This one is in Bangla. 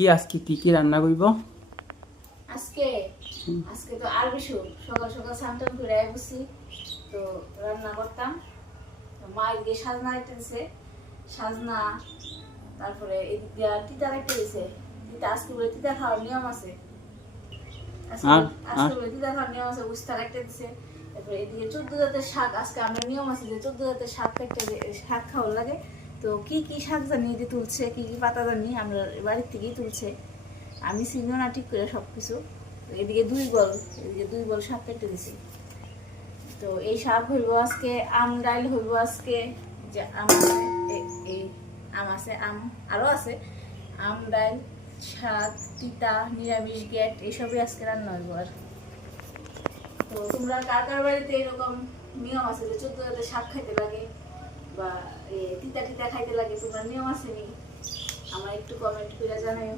কি আজকে কি কি রান্না করব? আজকে আজকে তো আর বিশু সকাল সকাল সান্টান করে বসি তো রান্না করতাম। তো মা এদিকে সাজনা দিছে সাজনা তারপরে এদিক দিয়ে তিতা রেখে দিছে। তিতা আজকে বলে তিতা খাওয়ার নিয়ম আছে। আজকে আজকে বলে তিতা খাওয়ার নিয়ম আছে উস্তা রেখে দিছে। তারপরে এদিকে চোদ্দ জাতের শাক আজকে আমরা নিয়ম আছে যে চোদ্দ জাতের শাক একটা শাক খাওয়ার লাগে। তো কি কি শাক জানি যে তুলছে, কি কি পাতা জানি, আমরা বাড়ির থেকেই তুলছে। আমি চিনিও না ঠিক করে সব কিছু এদিকে দুই বল, এদিকে দুই বল শাক কেটে দিছি। তো এই শাক হইব আজকে আম, ডাইল হইব আজকে যে আম এই আম আছে, আম আরও আছে। আম, ডাইল, শাক, তিতা, নিরামিষ গেট এইসবই আজকে রান্না হইব আর। তো তোমরা কার কার বাড়িতে এরকম নিয়ম আছে যে চোদ্দ শাক খাইতে লাগে? বা তিতা তিতা খাইতে লাগে তোমার নিয়ম আছে নি? আমার একটু কমেন্ট করে জানাই